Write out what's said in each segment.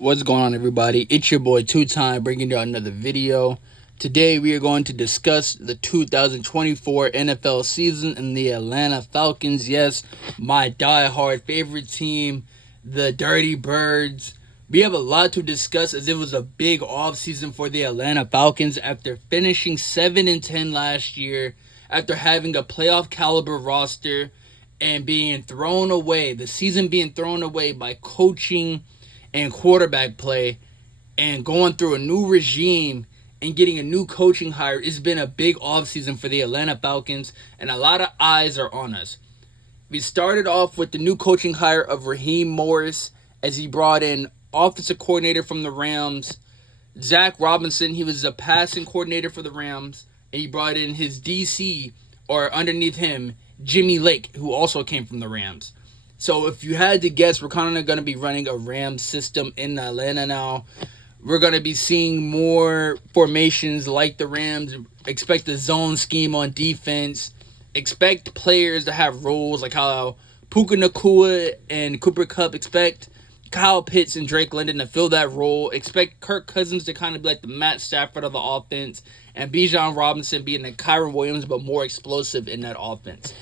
What's going on, everybody? It's your boy Two Time bringing you another video. Today we are going to discuss the 2024 NFL season and the Atlanta Falcons. Yes, my die-hard favorite team, the Dirty Birds. We have a lot to discuss as it was a big offseason for the Atlanta Falcons after finishing 7-10 last year, after having a playoff caliber roster and being thrown away, the season being thrown away by coaching and quarterback play, and going through a new regime and getting a new coaching hire. It's been a big offseason for the Atlanta Falcons, and a lot of eyes are on us. We started off with the new coaching hire of Raheem Morris as he brought in offensive coordinator from the Rams, Zach Robinson. He was a passing coordinator for the Rams, and he brought in his DC, or underneath him, Jimmy Lake, who also came from the Rams. So if you had to guess, we're kind of going to be running a Rams system in Atlanta now. We're going to be seeing more formations like the Rams. Expect the zone scheme on defense. Expect players to have roles like how Puka Nacua and Cooper Kupp. Expect Kyle Pitts and Drake London to fill that role. Expect Kirk Cousins to kind of be like the Matt Stafford of the offense. And Bijan Robinson being the Kyron Williams, but more explosive in that offense.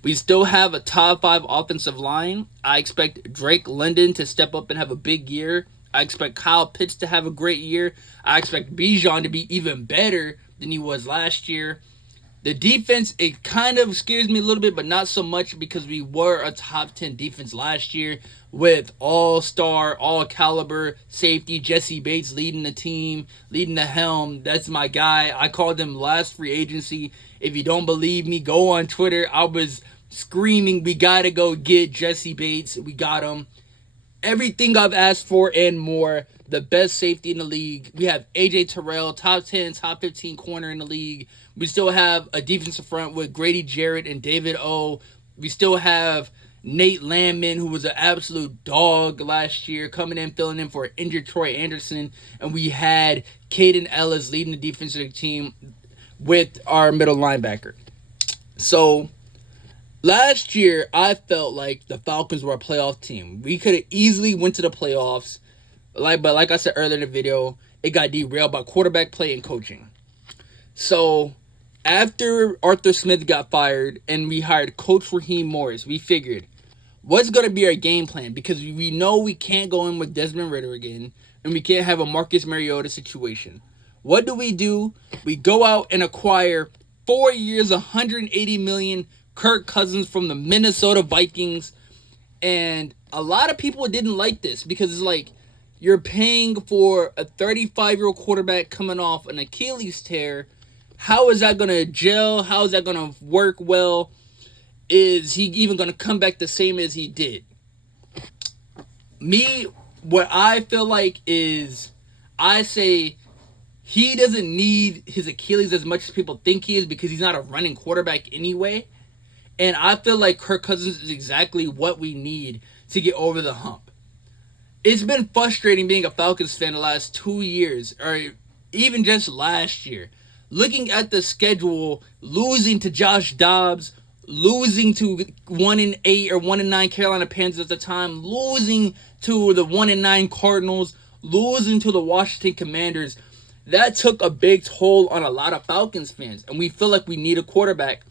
We still have a top 5 offensive line. I expect Drake London to step up and have a big year. I expect Kyle Pitts to have a great year. I expect Bijan to be even better than he was last year. The defense, it kind of scares me a little bit, but not so much because we were a top 10 defense last year with all-star, all-caliber safety Jesse Bates leading the team, leading the helm. That's my guy. I called him last free agency. If you don't believe me, go on Twitter. I was screaming, we got to go get Jesse Bates. We got him. Everything I've asked for and more. The best safety in the league. We have A.J. Terrell, top 10, top 15 corner in the league. We still have a defensive front with Grady Jarrett and David O. We still have Nate Landman, who was an absolute dog last year, coming in, filling in for injured Troy Anderson. And we had Caden Ellis leading the defensive team with our middle linebacker. So last year, I felt like the Falcons were a playoff team. We could have easily went to the playoffs. But like I said earlier in the video, it got derailed by quarterback play and coaching. So after Arthur Smith got fired and we hired Coach Raheem Morris, we figured, what's going to be our game plan? Because we know we can't go in with Desmond Ridder again, and we can't have a Marcus Mariota situation. What do? We go out and acquire 4 years, $180 million, Kirk Cousins from the Minnesota Vikings. And a lot of people didn't like this because it's like, you're paying for a 35-year-old quarterback coming off an Achilles tear. How is that going to gel? How is that going to work well? Is he even going to come back the same as he did? What I feel like is, I say he doesn't need his Achilles as much as people think he is because he's not a running quarterback anyway. And I feel like Kirk Cousins is exactly what we need to get over the hump. It's been frustrating being a Falcons fan the last 2 years, or even just last year. Looking at the schedule, losing to Josh Dobbs, losing to 1-8 or 1-9 Carolina Panthers at the time, losing to the 1-9 Cardinals, losing to the Washington Commanders. That took a big toll on a lot of Falcons fans, and we feel like we need a quarterback.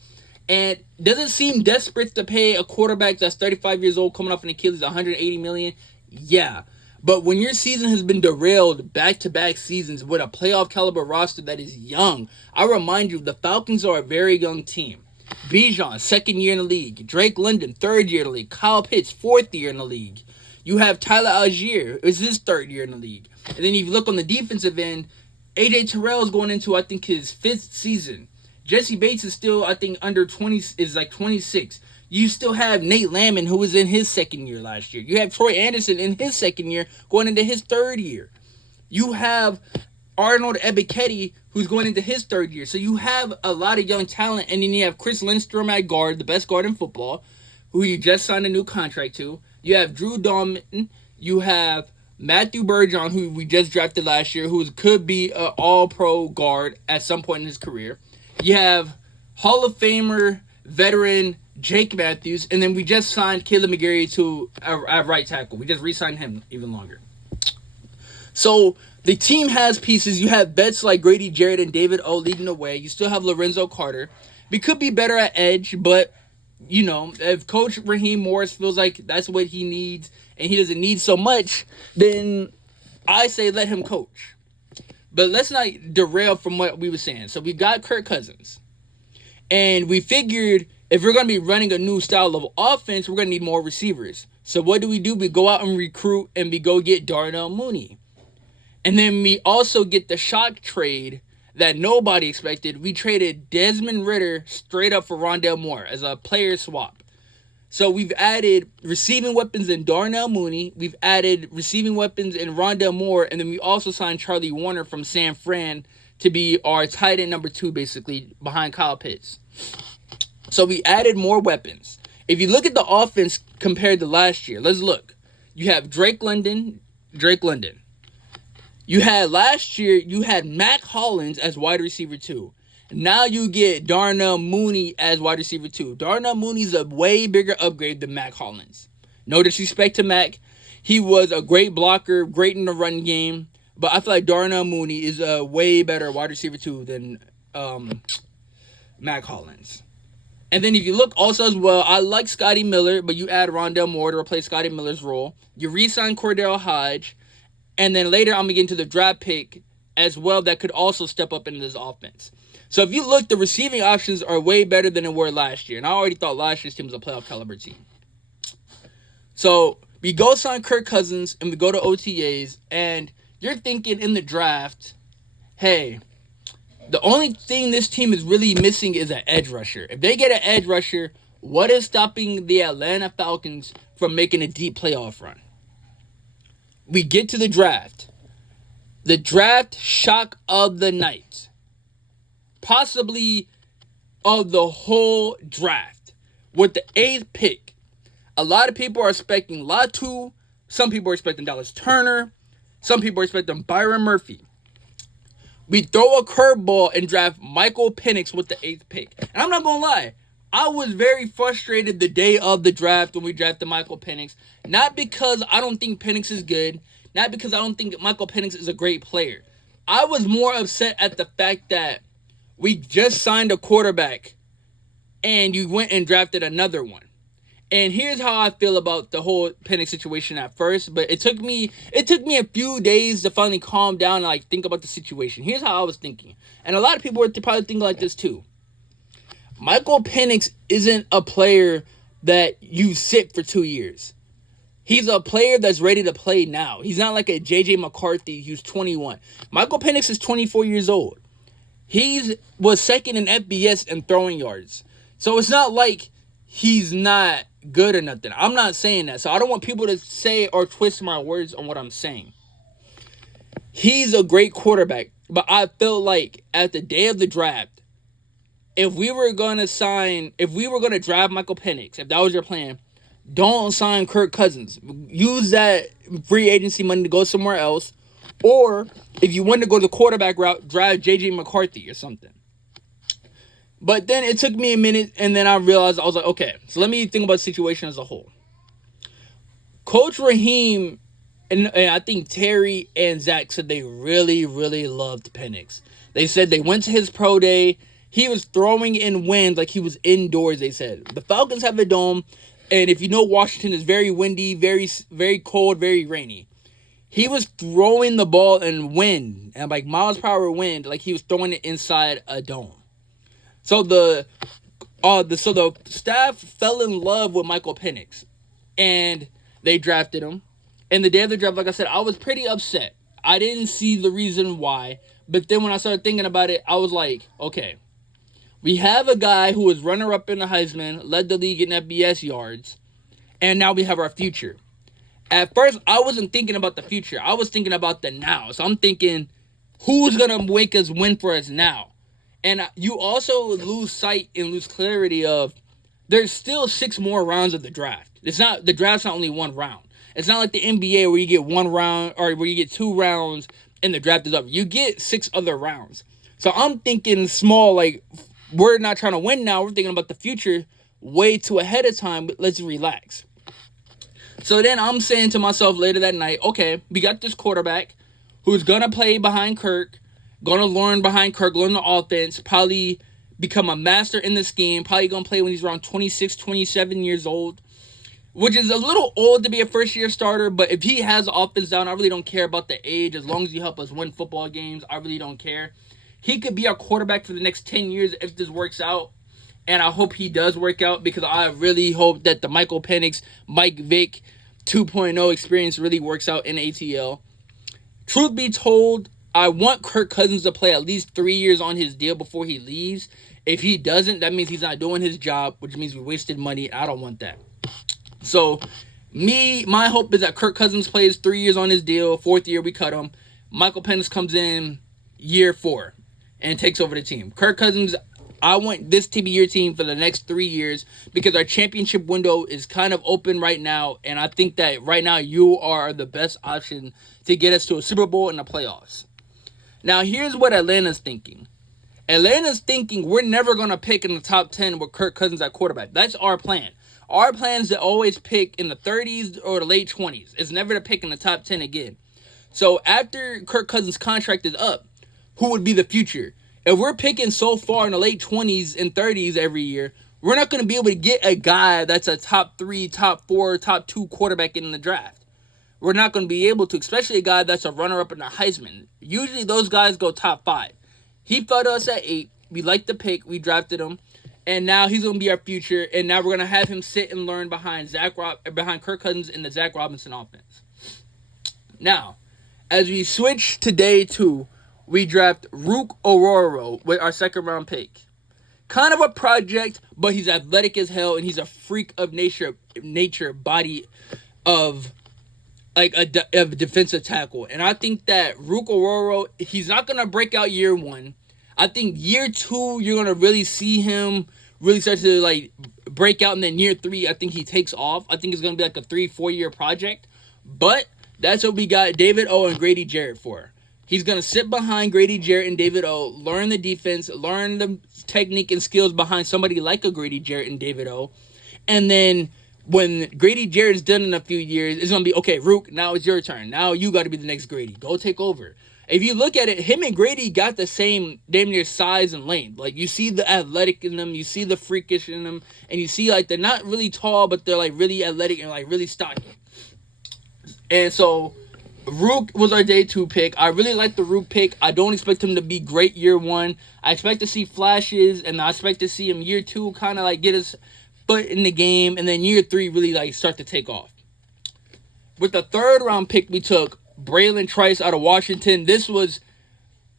And does it seem desperate to pay a quarterback that's 35 years old coming off an Achilles $180 million? Yeah. But when your season has been derailed back-to-back seasons with a playoff caliber roster that is young, I remind you, the Falcons are a very young team. Bijan, second year in the league. Drake London, third year in the league. Kyle Pitts, fourth year in the league. You have Tyler Algier, it's his third year in the league. And then if you look on the defensive end, A.J. Terrell is going into, I think, his 5th season. Jesse Bates is still, I think, under 20, is like 26. You still have Nate Landman, who was in his second year last year. You have Troy Anderson in his second year, going into his third year. You have Arnold Ebiketie, who's going into his third year. So you have a lot of young talent, and then you have Chris Lindstrom at guard, the best guard in football, who you just signed a new contract to. You have Drew Dalman. You have Matthew Bergeron, who we just drafted last year, who could be an all-pro guard at some point in his career. You have Hall of Famer, veteran Jake Matthews, and then we just signed Caleb McGarry to a right tackle. We just re-signed him even longer. So the team has pieces. You have vets like Grady Jarrett and David O leading the way. You still have Lorenzo Carter. We could be better at edge, but if Coach Raheem Morris feels like that's what he needs and he doesn't need so much, then I say let him coach. But let's not derail from what we were saying. So we got Kirk Cousins. And we figured if we're going to be running a new style of offense, we're going to need more receivers. So what do? We go out and recruit and we go get Darnell Mooney. And then we also get the shock trade that nobody expected. We traded Desmond Ridder straight up for Rondale Moore as a player swap. So we've added receiving weapons in Darnell Mooney. We've added receiving weapons in Rondale Moore. And then we also signed Charlie Warner from San Fran to be our tight end number 2, basically, behind Kyle Pitts. So we added more weapons. If you look at the offense compared to last year, let's look. You have Drake London. You had last year, you had Mac Hollins as wide receiver 2. Now you get Darnell Mooney as wide receiver 2. Darnell Mooney's a way bigger upgrade than Mac Hollins. No disrespect to Mac. He was a great blocker, great in the run game. But I feel like Darnell Mooney is a way better wide receiver 2 than Mac Hollins. And then if you look also as well, I like Scotty Miller, but you add Rondale Moore to replace Scotty Miller's role. You re-sign Cordell Hodge. And then later I'm going to get into the draft pick as well that could also step up into this offense. So if you look, the receiving options are way better than they were last year. And I already thought last year's team was a playoff caliber team. So we go sign Kirk Cousins and we go to OTAs. And you're thinking in the draft, hey, the only thing this team is really missing is an edge rusher. If they get an edge rusher, what is stopping the Atlanta Falcons from making a deep playoff run? We get to the draft. The draft shock of the night. Possibly of the whole draft. With the 8th pick. A lot of people are expecting Latu. Some people are expecting Dallas Turner. Some people are expecting Byron Murphy. We throw a curveball and draft Michael Penix with the 8th pick. And I'm not going to lie. I was very frustrated the day of the draft when we drafted Michael Penix. Not because I don't think Penix is good. Not because I don't think Michael Penix is a great player. I was more upset at the fact that we just signed a quarterback and you went and drafted another one. And here's how I feel about the whole Penix situation at first. But it took me a few days to finally calm down and think about the situation. Here's how I was thinking. And a lot of people were probably thinking like this too. Michael Penix isn't a player that you sit for 2 years. He's a player that's ready to play now. He's not like a J.J. McCarthy who's 21. Michael Penix is 24 years old. He was second in FBS in throwing yards. So it's not like he's not good or nothing. I'm not saying that. So I don't want people to say or twist my words on what I'm saying. He's a great quarterback. But I feel like at the day of the draft, if we were going to draft Michael Penix, if that was your plan, don't sign Kirk Cousins. Use that free agency money to go somewhere else. Or if you want to go the quarterback route, draft J.J. McCarthy or something. But then it took me a minute, and then I realized, I was like, okay, so let me think about the situation as a whole. Coach Raheem, and I think Terry and Zach said they really, really loved Penix. They said they went to his pro day. He was throwing in wind like he was indoors, they said. The Falcons have a dome, and if you know, Washington is very windy, very, very cold, very rainy. He was throwing the ball in wind, and miles per hour wind, like he was throwing it inside a dome. So the staff fell in love with Michael Penix, and they drafted him. And the day of the draft, like I said, I was pretty upset. I didn't see the reason why, but then when I started thinking about it, I was like, okay, we have a guy who was runner-up in the Heisman, led the league in FBS yards, and now we have our future. At first, I wasn't thinking about the future. I was thinking about the now. So I'm thinking, who's going to make us win for us now? And you also lose sight and lose clarity of there's still 6 more rounds of the draft. The draft's not only 1 round. It's not like the NBA where you get 1 round or where you get 2 rounds and the draft is up. You get 6 other rounds. So I'm thinking small, we're not trying to win now. We're thinking about the future way too ahead of time, but let's relax. So then I'm saying to myself later that night, okay, we got this quarterback. who's going to play behind Kirk, going to learn behind Kirk, learn the offense, probably become a master in the scheme, probably going to play when he's around 26, 27 years old, which is a little old to be a first-year starter, but if he has the offense down, I really don't care about the age. As long as you help us win football games, I really don't care. He could be our quarterback for the next 10 years if this works out, and I hope he does work out because I really hope that the Michael Penix, Mike Vick 2.0 experience really works out in ATL. Truth be told, I want Kirk Cousins to play at least 3 years on his deal before he leaves. If he doesn't, that means he's not doing his job, which means we wasted money. I don't want that. So, my hope is that Kirk Cousins plays 3 years on his deal. 4th year, we cut him. Michael Penix comes in year 4 and takes over the team. Kirk Cousins, I want this to be your team for the next 3 years because our championship window is kind of open right now, and I think that right now you are the best option to get us to a Super Bowl and the playoffs. Now, here's what Atlanta's thinking. Atlanta's thinking we're never going to pick in the top 10 with Kirk Cousins at quarterback. That's our plan. Our plan is to always pick in the 30s or the late 20s. It's never to pick in the top 10 again. So after Kirk Cousins' contract is up, who would be the future? If we're picking so far in the late 20s and 30s every year, we're not going to be able to get a guy that's a top 3, top 4, top 2 quarterback in the draft. We're not going to be able to, especially a guy that's a runner-up in the Heisman. Usually those guys go top 5. He fell to us at 8. We liked the pick. We drafted him. And now he's going to be our future. And now we're going to have him sit and learn behind Kirk Cousins in the Zach Robinson offense. Now, as we switch to day 2, we draft Rook Aurora with our 2nd-round pick. Kind of a project, but he's athletic as hell, and he's a freak of nature body of like a defensive tackle. And I think that Rook Aurora, he's not going to break out year 1. I think year 2, you're going to really see him really start to like break out. And then year 3, I think he takes off. I think it's going to be like a 3-4 year project. But that's what we got David O and Grady Jarrett for. He's going to sit behind Grady Jarrett and David O, learn the defense, learn the technique and skills behind somebody like a Grady Jarrett and David O. And then when Grady Jarrett's done in a few years, it's going to be, okay, Rook, now it's your turn. Now you got to be the next Grady. Go take over. If you look at it, him and Grady got the same damn near size and length. Like, you see the athletic in them, you see the freakish in them, and you see, like, they're not really tall, but they're, like, really athletic and, like, really stocky. And so, Rook was our day 2 pick. I really like the Rook pick. I don't expect him to be great year 1. I expect to see flashes, and I expect to see him year 2 kind of, like, get his foot in the game, and then year 3 really, like, start to take off. With the 3rd-round pick, we took Braylon Trice out of Washington. This was,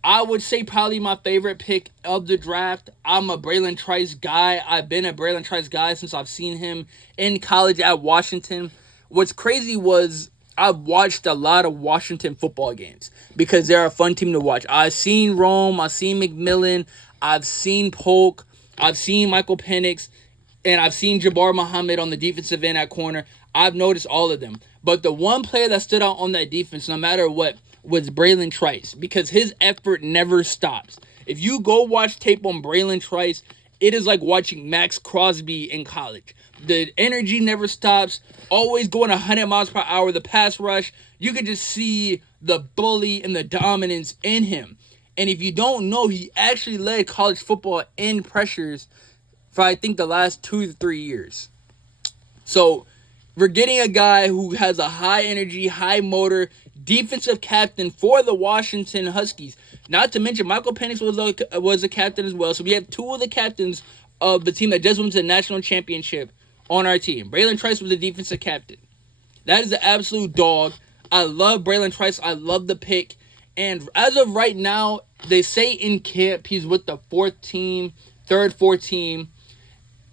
I would say, probably my favorite pick of the draft. I'm a Braylon Trice guy. I've been a Braylon Trice guy since I've seen him in college at Washington. What's crazy was I've watched a lot of Washington football games because they're a fun team to watch. I've seen Rome. I've seen McMillan. I've seen Polk. I've seen Michael Penix. And I've seen Jabbar Muhammad on the defensive end at corner. I've noticed all of them. But the one player that stood out on that defense, no matter what, was Braylon Trice. Because his effort never stops. If you go watch tape on Braylon Trice, it is like watching Max Crosby in college. The energy never stops. Always going 100 miles per hour. The pass rush, you can just see the bully and the dominance in him. And if you don't know, he actually led college football in pressures for, I think, the last 2 to 3 years. So, we're getting a guy who has a high energy, high motor, defensive captain for the Washington Huskies. Not to mention, Michael Penix was a captain as well. So, we have 2 of the captains of the team that just went to the national championship on our team. Braylon Trice was the defensive captain. That is the absolute dog. I love Braylon Trice. I love the pick. And as of right now, they say in camp he's with the 4th team, 3rd, 4th team.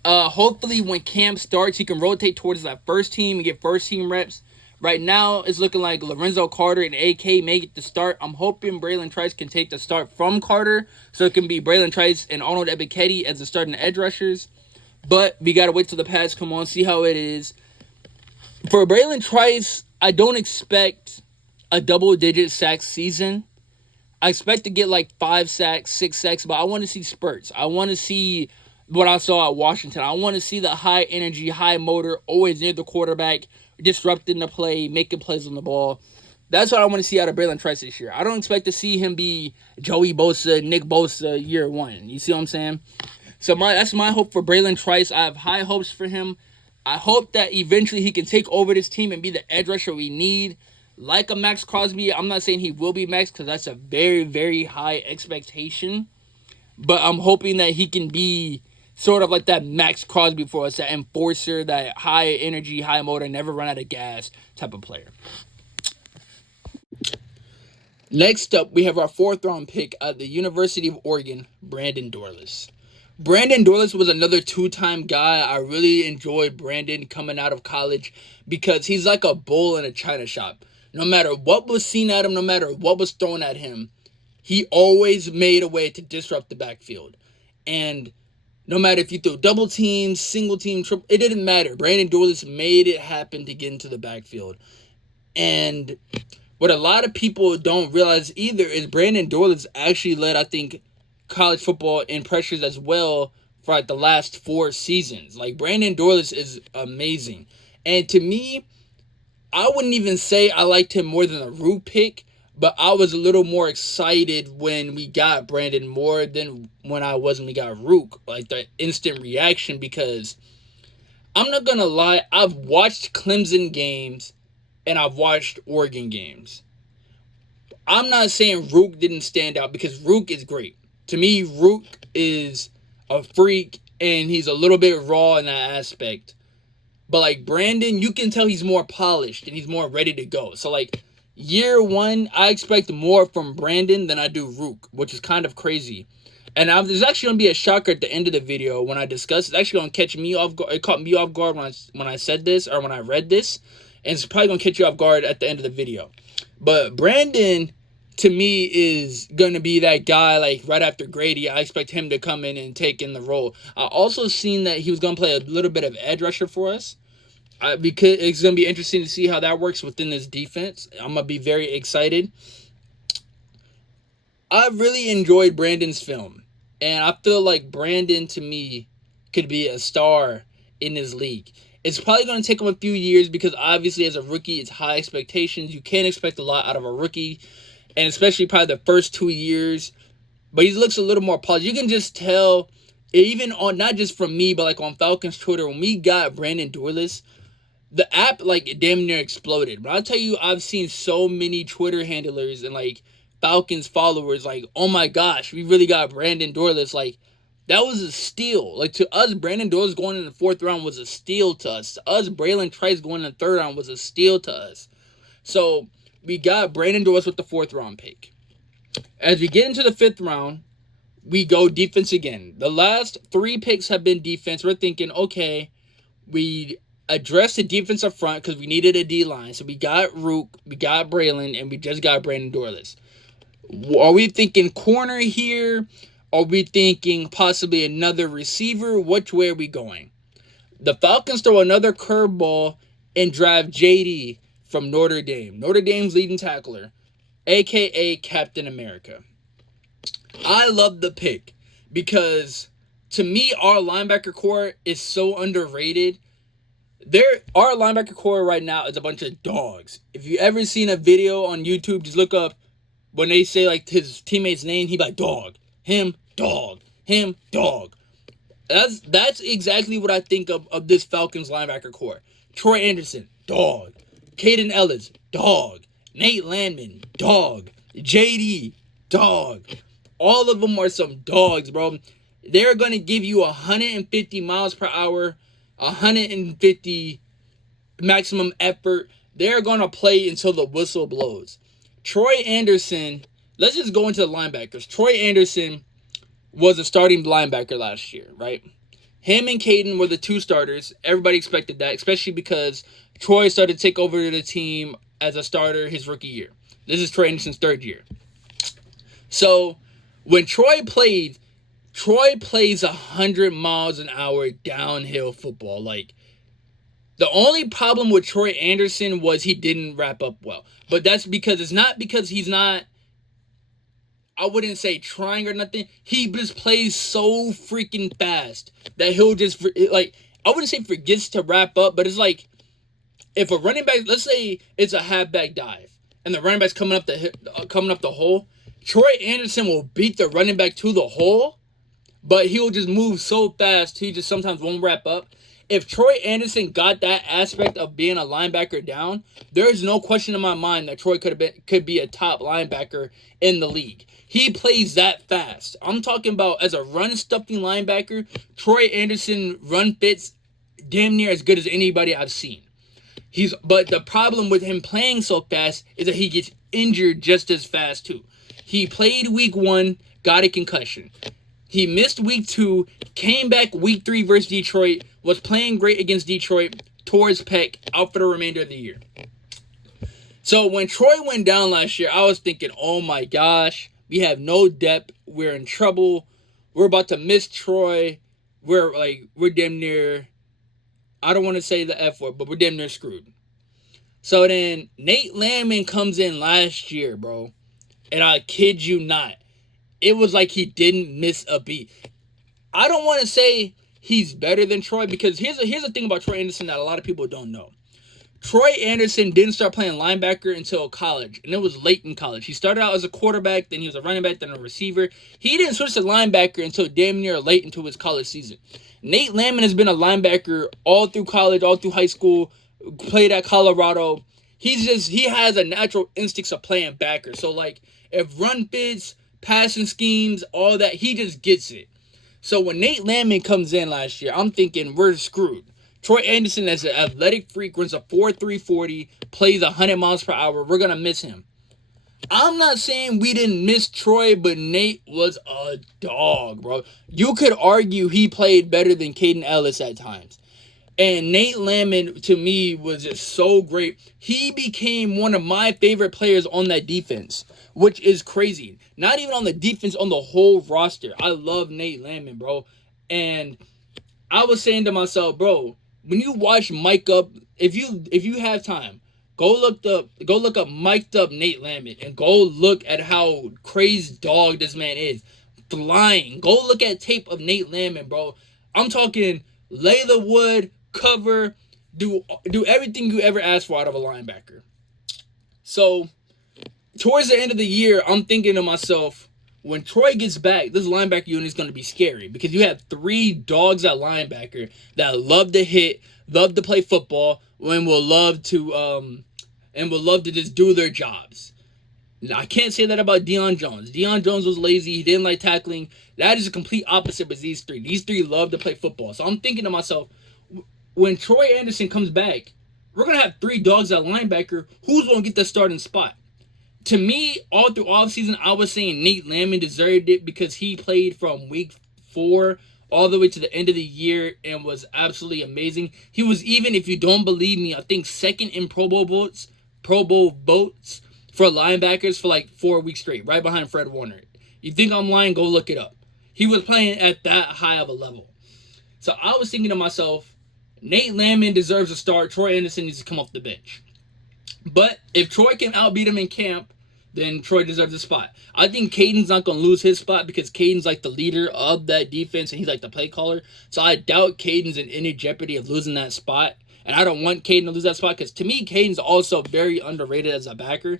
Hopefully when camp starts, he can rotate towards that 1st team and get 1st team reps. Right now, it's looking like Lorenzo Carter and AK may get the start. I'm hoping Braylon Trice can take the start from Carter, so it can be Braylon Trice and Arnold Ebiketie as the starting edge rushers. But we got to wait till the pads come on, see how it is. For Braylon Trice, I don't expect a double-digit sack season. I expect to get like 5 sacks, 6 sacks, but I want to see spurts. I want to see what I saw at Washington. I want to see the high energy, high motor, always near the quarterback, disrupting the play, making plays on the ball. That's what I want to see out of Braylon Trice this year. I don't expect to see him be Joey Bosa, Nick Bosa year one. You see what I'm saying? So that's my hope for Braylon Trice. I have high hopes for him. I hope that eventually he can take over this team and be the edge rusher we need. Like a Max Crosby, I'm not saying he will be Max because that's a very, very high expectation. But I'm hoping that he can be sort of like that Max Crosby for us, that enforcer, that high energy, high motor, never run out of gas type of player. Next up, we have our 4th round pick at the University of Oregon, Brandon Dorlus. Brandon Dorlus was another 2-time guy. I really enjoyed Brandon coming out of college because he's like a bull in a china shop. No matter what was seen at him, no matter what was thrown at him, he always made a way to disrupt the backfield. And no matter if you threw double teams, single team, triple, it didn't matter. Brandon Dorlus made it happen to get into the backfield. And what a lot of people don't realize either is Brandon Dorlus actually led, I think, college football in pressures as well for like the last 4 seasons. Like, Brandon Dorlus is amazing. And to me, I wouldn't even say I liked him more than a Root pick, but I was a little more excited when we got Brandon more than when we got Rook. Like, the instant reaction, because I'm not going to lie, I've watched Clemson games and I've watched Oregon games. I'm not saying Rook didn't stand out because Rook is great. To me, Rook is a freak and he's a little bit raw in that aspect. But like Brandon, you can tell he's more polished and he's more ready to go. So like year one, I expect more from Brandon than I do Rook, which is kind of crazy. And there's actually going to be a shocker at the end of the video when I discuss. It's actually going to catch me off guard. It caught me off guard when I said this or when I read this. And it's probably going to catch you off guard at the end of the video. But Brandon, to me, is going to be that guy, like, right after Grady. I expect him to come in and take in the role. I also seen that he was going to play a little bit of edge rusher for us. Because it's going to be interesting to see how that works within this defense. I'm going to be very excited. I really enjoyed Brandon's film. And I feel like Brandon, to me, could be a star in this league. It's probably going to take him a few years because obviously as a rookie, it's high expectations. You can't expect a lot out of a rookie, and especially probably the first 2 years. But he looks a little more polished. You can just tell, even on, not just from me, but like on Falcons Twitter, when we got Brandon Dorlus, the app like damn near exploded. But I'll tell you, I've seen so many Twitter handlers and like Falcons followers like, oh my gosh, we really got Brandon Dorlus. Like, that was a steal. Like, to us, Brandon Dorlus going in the 4th round was a steal to us. To us, Braylon Trice going in the 3rd round was a steal to us. So, we got Brandon Dorlus with the 4th round pick. As we get into the 5th round, we go defense again. The last 3 picks have been defense. We're thinking, okay, we addressed the defense up front because we needed a D-line. So, we got Rook, we got Braylon, and we just got Brandon Dorlus. Are we thinking corner here? Are we thinking possibly another receiver? Which way are we going? The Falcons throw another curveball and draft JD from Notre Dame. Notre Dame's leading tackler, a.k.a. Captain America. I love the pick because, to me, our linebacker core is so underrated. Our linebacker core right now is a bunch of dogs. If you ever seen a video on YouTube, just look up when they say like his teammate's name, he be like, dog. Him, dog. Him, dog. That's exactly what I think of this Falcons linebacker core. Troy Anderson, dog. Caden Ellis, dog. Nate Landman, dog. JD, dog. All of them are some dogs, bro. They're going to give you 150 miles per hour, 150 maximum effort. They're going to play until the whistle blows. Troy Anderson, let's just go into the linebackers. Troy Anderson was a starting linebacker last year, right? Him and Caden were the 2 starters. Everybody expected that, especially because Troy started to take over the team as a starter his rookie year. This is Troy Anderson's 3rd year. So, when Troy plays 100 miles an hour downhill football. Like, the only problem with Troy Anderson was he didn't wrap up well. But that's because it's not because he's not, I wouldn't say trying or nothing. He just plays so freaking fast that he'll just, like, I wouldn't say forgets to wrap up, but it's like, if a running back, let's say it's a halfback dive, and the running back's coming up the hole, Troy Anderson will beat the running back to the hole, but he will just move so fast he just sometimes won't wrap up. If Troy Anderson got that aspect of being a linebacker down, there is no question in my mind that Troy could be a top linebacker in the league. He plays that fast. I'm talking about as a run-stuffing linebacker, Troy Anderson run fits damn near as good as anybody I've seen. But the problem with him playing so fast is that he gets injured just as fast too. He played week 1, got a concussion. He missed week 2, came back week 3 versus Detroit, was playing great against Detroit, tore his pec, out for the remainder of the year. So when Troy went down last year, I was thinking, oh my gosh, we have no depth. We're in trouble. We're about to miss Troy. We're damn near, I don't want to say the F word, but we're damn near screwed. So then Nate Landman comes in last year, bro. And I kid you not, it was like he didn't miss a beat. I don't want to say he's better than Troy, because here's the thing about Troy Anderson that a lot of people don't know. Troy Anderson didn't start playing linebacker until college, and it was late in college. He started out as a quarterback, then he was a running back, then a receiver. He didn't switch to linebacker until damn near late into his college season. Nate Landman has been a linebacker all through college, all through high school, played at Colorado. He has a natural instincts of playing backer. So, like, if run fits, passing schemes, all that, he just gets it. So when Nate Landman comes in last year, I'm thinking we're screwed. Troy Anderson as an athletic freak, runs a 4.3 40, plays 100 miles per hour. We're going to miss him. I'm not saying we didn't miss Troy, but Nate was a dog, bro. You could argue he played better than Caden Ellis at times. And Nate Landman, to me, was just so great. He became one of my favorite players on that defense, which is crazy. Not even on the defense, on the whole roster. I love Nate Landman, bro. And I was saying to myself, bro, when you watch Mike Up, if you have time, go look up mic'd up Nate Landman and go look at how crazy dog this man is. Flying. Go look at tape of Nate Landman, bro. I'm talking lay the wood, cover, do everything you ever asked for out of a linebacker. So towards the end of the year, I'm thinking to myself, when Troy gets back, this linebacker unit is going to be scary, because you have 3 dogs at linebacker that love to hit, love to play football, and will love to just do their jobs. Now, I can't say that about Deion Jones. Deion Jones was lazy. He didn't like tackling. That is a complete opposite with these 3. These 3 love to play football. So I'm thinking to myself, when Troy Anderson comes back, we're going to have 3 dogs at linebacker. Who's going to get the starting spot? To me, all through offseason, I was saying Nate Landman deserved it because he played from week 4 all the way to the end of the year and was absolutely amazing. He was, even if you don't believe me, I think second in Pro Bowl votes for linebackers for like 4 weeks straight, right behind Fred Warner. You think I'm lying? Go look it up. He was playing at that high of a level. So I was thinking to myself, Nate Landman deserves a start. Troy Anderson needs to come off the bench. But if Troy can outbeat him in camp, then Troy deserves a spot. I think Caden's not going to lose his spot because Caden's like the leader of that defense and he's like the play caller. So I doubt Caden's in any jeopardy of losing that spot. And I don't want Caden to lose that spot because to me, Caden's also very underrated as a backer.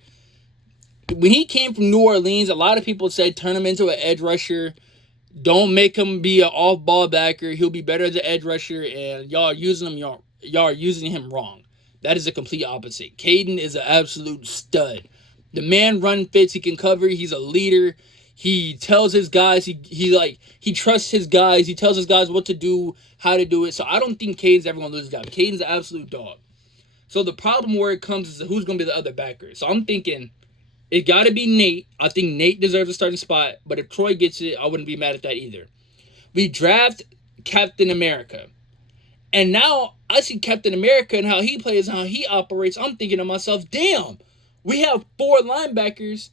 When he came from New Orleans, a lot of people said turn him into an edge rusher. Don't make him be an off-ball backer. He'll be better as an edge rusher, and y'all are using him wrong. That is a complete opposite. Caden is an absolute stud. The man run fits. He can cover. He's a leader. He tells his guys. He trusts his guys. He tells his guys what to do, how to do it. So I don't think Caden's ever gonna lose his job. Caden's an absolute dog. So the problem where it comes is who's gonna be the other backer. So I'm thinking it got to be Nate. I think Nate deserves a starting spot. But if Troy gets it, I wouldn't be mad at that either. We draft Captain America. And now I see Captain America and how he plays, how he operates. I'm thinking to myself, damn, we have 4 linebackers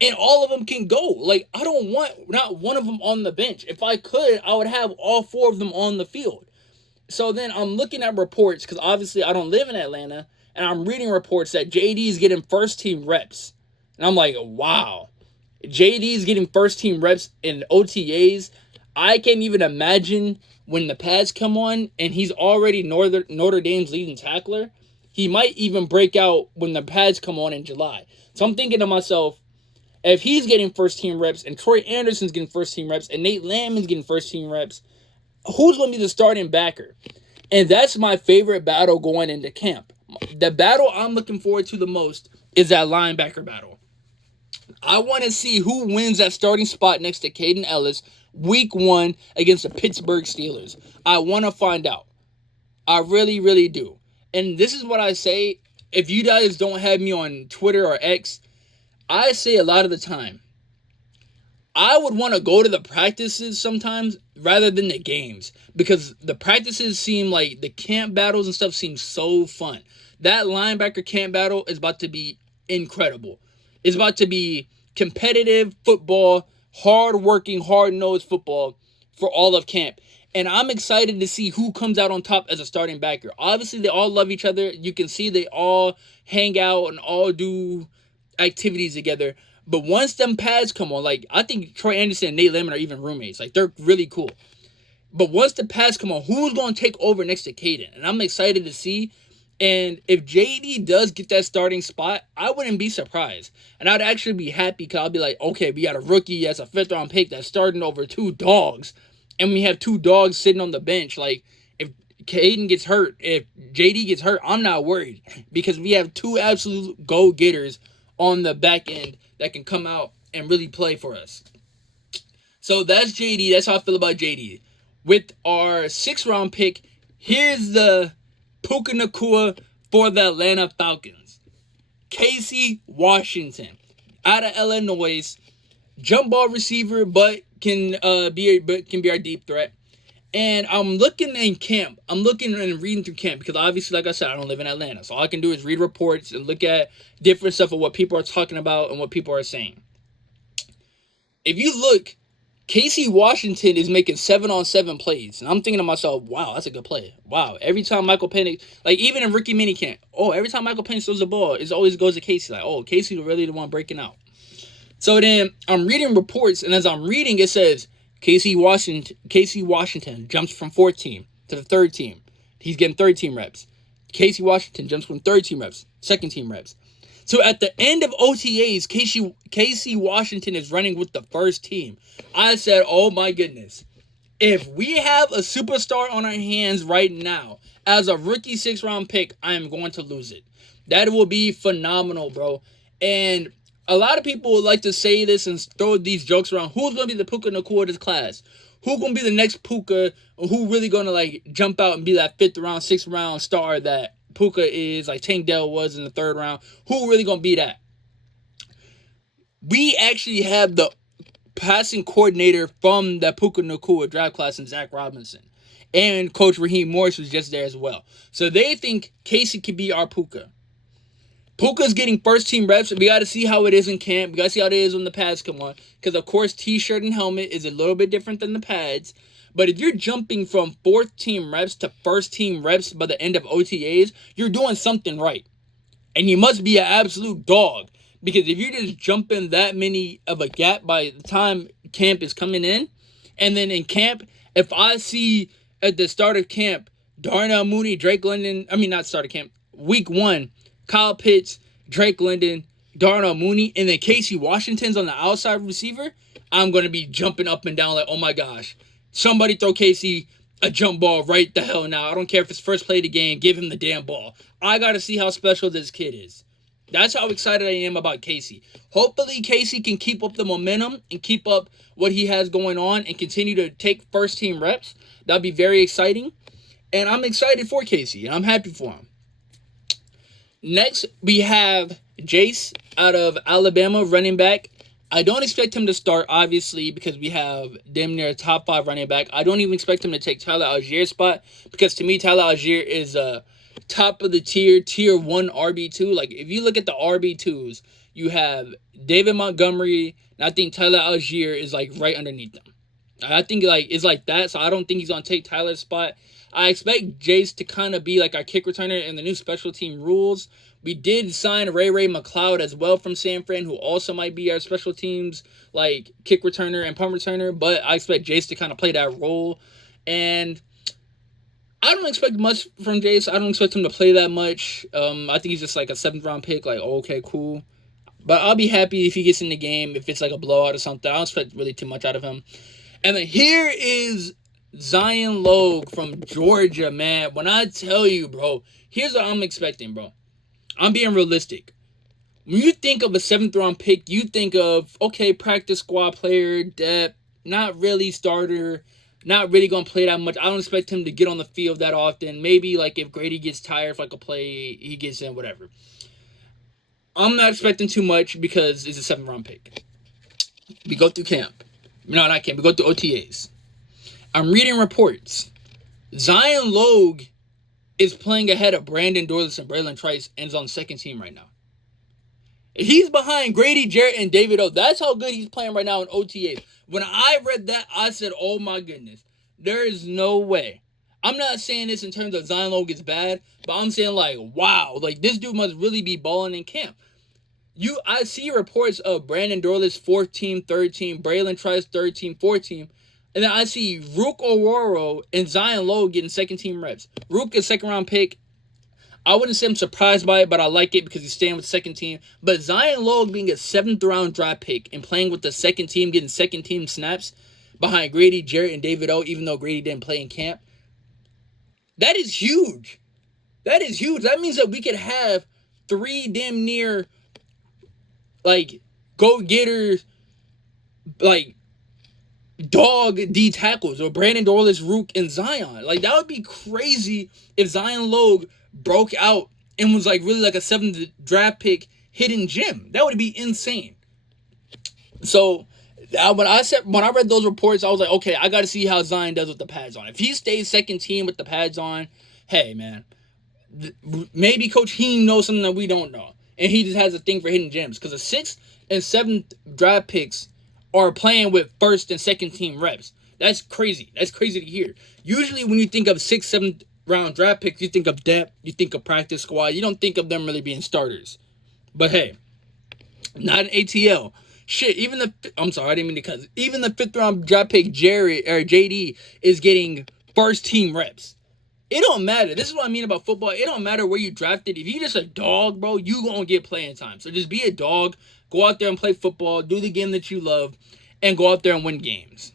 and all of them can go. Like, I don't want not one of them on the bench. If I could, I would have all 4 of them on the field. So then I'm looking at reports, because obviously I don't live in Atlanta, and I'm reading reports that JD is getting first-team reps. And I'm like, wow. JD is getting first-team reps in OTAs. I can't even imagine when the pads come on and he's already Notre Dame's leading tackler. He might even break out when the pads come on in July. So I'm thinking to myself, if he's getting first team reps and Troy Anderson's getting first team reps and Nate Landman's getting first team reps, who's going to be the starting backer? And that's my favorite battle going into camp. The battle I'm looking forward to the most is that linebacker battle. I want to see who wins that starting spot next to Caden Ellis week 1 against the Pittsburgh Steelers. I want to find out. I really, really do. And this is what I say. If you guys don't have me on Twitter or X, I say a lot of the time, I would want to go to the practices sometimes rather than the games, because the practices seem like the camp battles and stuff seem so fun. That linebacker camp battle is about to be incredible. It's about to be competitive football, hard-working, hard-nosed football for all of camp. And I'm excited to see who comes out on top as a starting backer. Obviously, they all love each other. You can see they all hang out and all do activities together. But once them pads come on, like, I think Troy Anderson and Nate Landman are even roommates. Like, they're really cool. But once the pads come on, who's going to take over next to Caden? And I'm excited to see. And if JD does get that starting spot, I wouldn't be surprised. And I'd actually be happy because I'll be like, okay, we got a rookie that's a 5th-round pick that's starting over 2 dogs. And we have 2 dogs sitting on the bench. Like, if Caden gets hurt, if JD gets hurt, I'm not worried. Because we have 2 absolute go-getters on the back end that can come out and really play for us. So that's JD. That's how I feel about JD. With our 6th-round pick, here's the Puka Nacua for the Atlanta Falcons. Casey Washington, out of Illinois, jump ball receiver, but can be our deep threat. And I'm looking in camp. I'm looking and reading through camp because obviously, like I said, I don't live in Atlanta. So all I can do is read reports and look at different stuff of what people are talking about and what people are saying. If you look, Casey Washington is making 7-on-7 plays. And I'm thinking to myself, wow, that's a good play. Wow. Every time Michael Penix, like even in rookie minicamp, every time Michael Penix throws the ball, it always goes to Casey. Like, Casey's really the one breaking out. So then I'm reading reports, and as I'm reading, it says Casey Washington jumps from 4th team to the 3rd team. He's getting 3rd team reps. Casey Washington jumps from 3rd team reps, 2nd team reps. So at the end of OTAs, Casey Washington is running with the 1st team. I said, oh my goodness. If we have a superstar on our hands right now, as a rookie 6th-round pick, I am going to lose it. That will be phenomenal, bro. And a lot of people would like to say this and throw these jokes around. Who's going to be the Puka Nacua of this class? Who's going to be the next Puka? Who really going to, like, jump out and be that 5th round, 6th round star that Puka is, like Tank Dell was in the 3rd round? Who really going to be that? We actually have the passing coordinator from the Puka Nacua draft class in Zach Robinson. And Coach Raheem Morris was just there as well. So they think Casey could be our Puka. Puka's getting 1st team reps. We got to see how it is in camp. We got to see how it is when the pads come on. Because, of course, T-shirt and helmet is a little bit different than the pads. But if you're jumping from 4th team reps to 1st team reps by the end of OTAs, you're doing something right. And you must be an absolute dog. Because if you're just jumping that many of a gap by the time camp is coming in, and then in camp, if I see at the start of camp, Darnell Mooney, week 1, Kyle Pitts, Drake London, Darnell Mooney, and then Casey Washington's on the outside receiver, I'm going to be jumping up and down like, oh my gosh. Somebody throw Casey a jump ball right the hell now. I don't care if it's first play of the game. Give him the damn ball. I got to see how special this kid is. That's how excited I am about Casey. Hopefully, Casey can keep up the momentum and keep up what he has going on and continue to take 1st team reps. That'd be very exciting. And I'm excited for Casey, and I'm happy for him. Next, we have Jace out of Alabama, running back. I don't expect him to start, obviously, because we have damn near a top 5 running back. I don't even expect him to take Tyler Allgeier's spot, because to me, Tyler Allgeier is top of the tier 1 RB2. Like, if you look at the RB2s, you have David Montgomery, and I think Tyler Allgeier is, like, right underneath them. I think, like, it's like that, so I don't think he's going to take Tyler's spot. I expect Jace to kind of be like our kick returner in the new special team rules. We did sign Ray McLeod as well from San Fran, who also might be our special teams, like, kick returner and punt returner. But I expect Jace to kind of play that role. And I don't expect much from Jace. I don't expect him to play that much. I think he's just like a 7th round pick. Like, okay, cool. But I'll be happy if he gets in the game, if it's like a blowout or something. I don't expect really too much out of him. And then here is Zion Logue from Georgia, man. When I tell you, bro, here's what I'm expecting, bro. I'm being realistic. When you think of a 7th round pick, you think of, okay, practice squad player, depth, not really starter, not really going to play that much. I don't expect him to get on the field that often. Maybe like if Grady gets tired for like a play, he gets in, whatever. I'm not expecting too much because it's a 7th round pick. We go through camp. No, not camp. We go through OTAs. I'm reading reports. Zion Logue is playing ahead of Brandon Dorless and Braylon Trice and is on the second team right now. He's behind Grady Jarrett and David O. That's how good he's playing right now in OTAs. When I read that, I said, oh my goodness. There is no way. I'm not saying this in terms of Zion Logue is bad, but I'm saying like, wow, like this dude must really be balling in camp. I see reports of Brandon Dorless 4th team, 3rd team, Braylon Trice 3rd team, 4th team. And then I see Rook O'Roro and Zion Logue getting 2nd team reps. Rook is 2nd round pick. I wouldn't say I'm surprised by it, but I like it because he's staying with the 2nd team. But Zion Logue being a 7th round draft pick and playing with the 2nd team, getting 2nd team snaps behind Grady Jarrett and David O, even though Grady didn't play in camp. That is huge. That is huge. That means that we could have 3 damn near like go-getters, like dog D tackles, or Brandon Dorless, Rook, and Zion. Like that would be crazy if Zion Logue broke out and was like really like a 7th draft pick hidden gem. That would be insane. So when I read those reports, I was like, okay, I got to see how Zion does with the pads on. If he stays 2nd team with the pads on, hey man, maybe Coach Heem knows something that we don't know. And he just has a thing for hidden gems. Because the 6th and 7th draft picks are playing with 1st and 2nd team reps. That's crazy. That's crazy to hear. Usually when you think of 6th, 7th round draft picks, you think of depth, you think of practice squad. You don't think of them really being starters. But hey, not an ATL. Shit, even the 5th round draft pick JD is getting 1st team reps. It don't matter. This is what I mean about football. It don't matter where you drafted. If you just a dog, bro, you gonna get playing time. So just be a dog. Go out there and play football. Do the game that you love. And go out there and win games.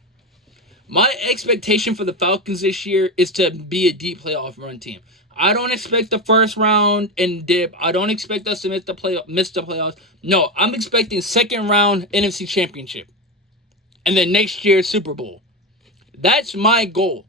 My expectation for the Falcons this year is to be a deep playoff run team. I don't expect the 1st round and dip. I don't expect us to miss the playoffs. No, I'm expecting 2nd round NFC Championship. And then next year, Super Bowl. That's my goal.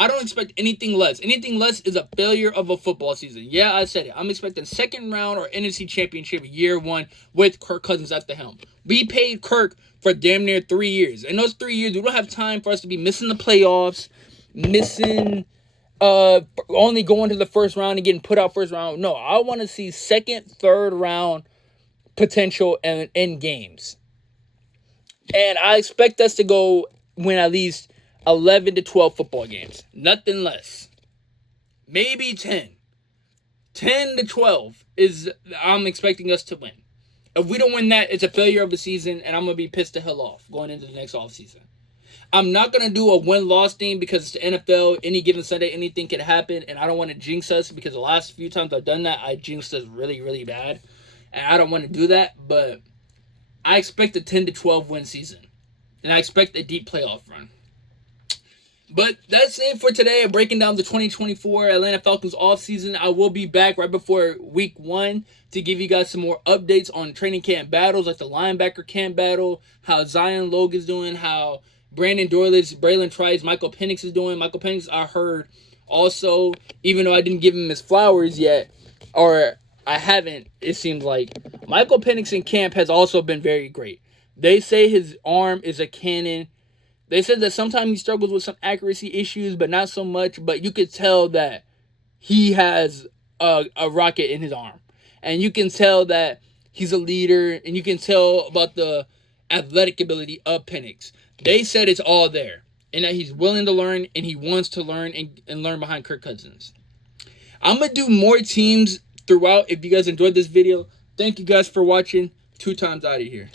I don't expect anything less. Anything less is a failure of a football season. Yeah, I said it. I'm expecting 2nd round or NFC Championship year 1 with Kirk Cousins at the helm. We paid Kirk for damn near 3 years. In those 3 years, we don't have time for us to be missing the playoffs, only going to the 1st round and getting put out 1st round. No, I want to see 2nd, 3rd round potential and in games. And I expect us to go win at least 11 to 12 football games. Nothing less. Maybe 10. 10 to 12 is I'm expecting us to win. If we don't win that, it's a failure of the season, and I'm going to be pissed the hell off going into the next offseason. I'm not going to do a win-loss thing because it's the NFL. Any given Sunday, anything can happen, and I don't want to jinx us because the last few times I've done that, I jinxed us really, really bad. And I don't want to do that, but I expect a 10 to 12 win season. And I expect a deep playoff run. But that's it for today. I'm breaking down the 2024 Atlanta Falcons offseason. I will be back right before week 1 to give you guys some more updates on training camp battles, like the linebacker camp battle, how Zion Logue is doing, how Brandon Dorless, Braylon Trice, Michael Penix is doing. Michael Penix, I heard also, even though I didn't give him his flowers yet, or I haven't, it seems like, Michael Penix in camp has also been very great. They say his arm is a cannon. They said that sometimes he struggles with some accuracy issues, but not so much. But you could tell that he has a rocket in his arm. And you can tell that he's a leader. And you can tell about the athletic ability of Penix. They said it's all there. And that he's willing to learn and he wants to learn and learn behind Kirk Cousins. I'm going to do more teams throughout. If you guys enjoyed this video, thank you guys for watching. 2 times out of here.